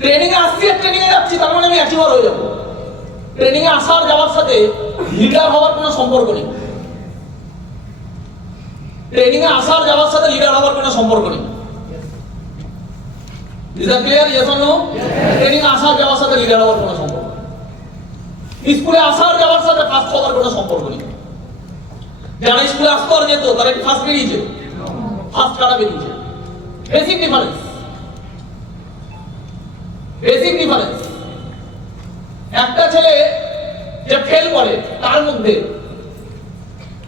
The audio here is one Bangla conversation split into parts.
ট্রেনিং এ আসছি আর ট্রেনিং এ যাচ্ছি, তার মানে আমি অ্যাচিভার হয়ে যাবো। ট্রেনিং এ আসার যাওয়ার সাথে লিডার হওয়ার কোনো সম্পর্ক নেই। ট্রেনিং এ আসার যাওয়ার সাথে লিডার হওয়ার কোনো সম্পর্ক নেই। Is that clear? Yes or no? Training এ আসার যাওয়ার সাথে লিডার হওয়ার কোনো সম্পর্ক নেই। স্কুলে আসার যাওয়ার সাথে ফার্স্ট হওয়ার কোনো সম্পর্ক নেই। যারা স্কুলে আসতো আর যেত তারা কি ফার্স্ট বেরিয়েছে? ফার্স্ট কারা বেরিয়েছে? Basic difference, basic difference. একটা ছেলে যে ফেল করে তার মধ্যে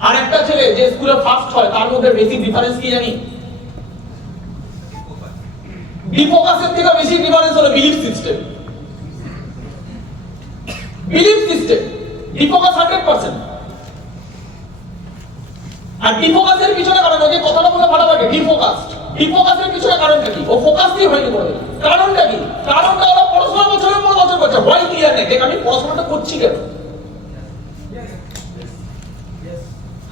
আর একটা ছেলে যে স্কুলে ফার্স্ট হয় তার মধ্যে বেসিক ডিফারেন্স কি জানি? ডিফোকাসের থেকে বেসিক ডিফারেন্স হলো belief system. Belief system defocus 100%। আর ডিফোকাসের পিছনে কারণ ওই যে কথাটা বলে ফাটাফাটি ডিফোকাস। ডিফোকাসের পিছনে কারণটা কি? ও ফোকাস দিয়ে হয়নি করে। কারণটা কি? কারণটা হলো পড়াশোনা বছরের পর বছর করছে, হোয়াই ক্লিয়ার নেই। দেখ আমি পড়াশোনাটা করছি কেন?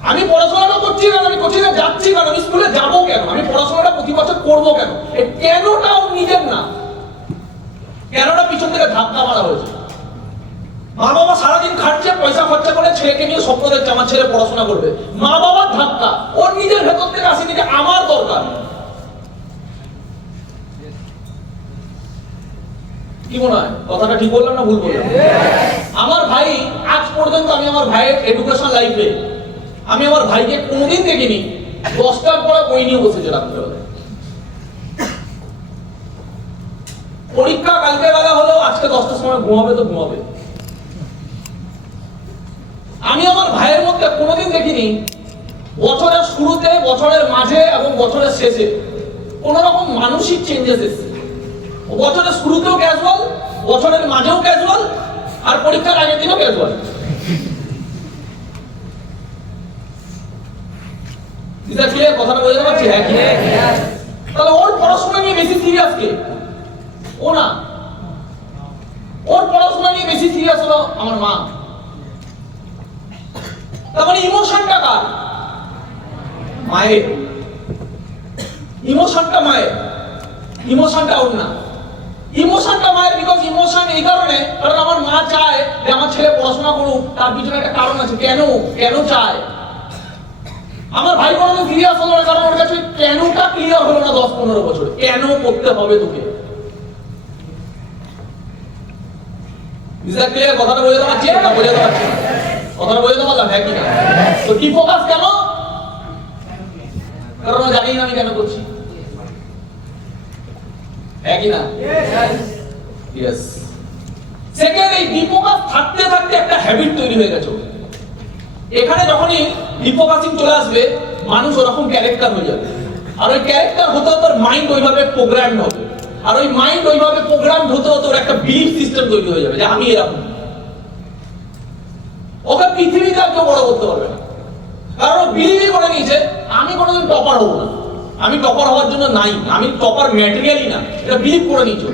আমি পড়াশোনাটা করছি কেন? আমি কোচিংয়ে যাচ্ছি কেন? আমি স্কুলে যাবো কেন? আমি পড়াশোনাটা প্রতি বছর করবো কেন? এই কেনটাও নিজের না, কেনটা পিছন থেকে ধাক্কা মারা হয়েছে। মা বাবা সারাদিন খাটছে, পয়সা খরচা করে ছেলেকে নিয়ে স্বপ্ন দেখছে আমার ছেলে পড়াশোনা করবে। মা বাবার ধাক্কা, ওর নিজের ভেতর থেকে আসেনি যে আমার দরকার। কি মনে হয় কথাটা ঠিক বললাম না ভুল বললাম? আমার ভাই আজ পর্যন্ত আমি আমার ভাইয়ের এডুকেশন লাইফে আমি আমার ভাইকে কোনোদিন দেখিনি 10টার পরে বই নিয়ে বসেছে রাত্রেবেলা। পরীক্ষা কালকে বেলা হলো, আজকে 10টার সময় ঘুমাবে তো ঘুমাবে। আমি আমার ভাইয়ের মধ্যে কোনোদিন দেখিনি বছরের শুরুতে, বছরের মাঝে এবং বছরের শেষে কোন রকম মানসিক চেঞ্জেস এসেছে। বছরের শুরুতেও ক্যাজুয়াল, বছরের মাঝেও ক্যাজুয়াল, আর পরীক্ষার আগের দিনও ক্যাজুয়াল। এটা কি কথাটা বোঝা যাচ্ছে? হ্যাঁ। তাহলে ওর পড়াশোনা নিয়ে বেশি সিরিয়াস কে? ও না, ওর পড়াশোনা নিয়ে বেশি সিরিয়াস হলো আমার মা। তার মানে ইমোশনটা কার? মায়ের। ইমোশনটা মায়ের, ইমোশনটা ওর না। ইমোশনটা মায়ের। বিকজ ইমোশন এই কারণে, কারণ আমার মা চায় যে আমার ছেলে পড়াশোনা করুক, তার পিছনে একটা কারণ আছে। কেন চায়? আমার ভাই কোনোদিন সিরিয়াস হলো না, কারণ ওর কাছে কেনটা ক্লিয়ার হলো না 10-15 বছর। কেন করতে হবে তোকে? কথাটা বোঝাতে পারছি না? বোঝাতে পারছি না? কথাটা বোঝাতে পারলাম? হ্যাঁ কি না? তো কি ফোকাস কেন? কারণ জানি না আমি কেন করছি। হ্যাঁ কি না? ইয়েস। সেকেন্ড, এই ডিফোকাস থাকতে থাকতে একটা হ্যাবিট তৈরি হয়ে গেছে। এখানে যখনই ডিফোকাসিং চলে আসবে, মানুষ ওরকম ক্যারেক্টার হয়ে যাবে। আর ওই ক্যারেক্টার হতে হতে মাইন্ড ওইভাবে প্রোগ্রামড হবে। আর ওই মাইন্ড ওইভাবে প্রোগ্রামড হতে হতে ওর একটা বিলিফ সিস্টেম তৈরি হয়ে যাবে যে আমি এরকম। ওকে পৃথিবীতে আর কেউ বড় করতে পারবে না, কারণ ও বিলিভই করে নিয়েছে আমি কোনোদিন টপার হবো না। আমি টপার হওয়ার জন্য নাই, আমি টপার ম্যাটেরিয়ালই না, এটা বিলিভ করে নিয়েছে।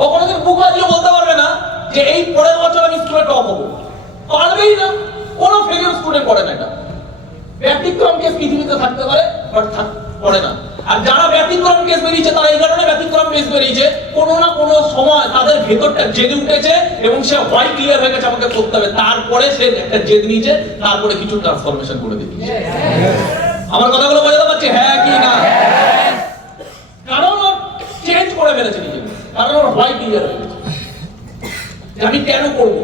ও কোনোদিন বুক বাজিয়ে বলতে পারবে না যে এই পরের বছর আমি স্কুলে টপ হবো, পারবেই না। কোনো ফেলিওর স্টুডেন্ট পড়ে না। এটা ব্যতিক্রম কেস পৃথিবীতে থাকতে পারে, বাট পড়ে না। আর যারা ব্যতিক্রম কেস বেরিয়েছে তারা এই কারণে ব্যতিক্রম কেস বেরিয়েছে, কোনো না কোনো সময় তাদের ভেতরটা জেদ উঠেছে এবং সে হোয়াইট ক্লিয়ার হয়ে গেছে আমাকে করতে হবে। তারপরে সে একটা জেদ নিয়েছে, তারপরে কিছু ট্রান্সফরমেশন করে দিয়েছে। আমার কথাগুলো বোঝাতে পারছি? হ্যাঁ কি না? কারণ ও চেঞ্জ করে ফেলেছে নিজেকে, কারণ ওর হোয়াইট ক্লিয়ার হয়ে গেছে যে আমি কেন করবো।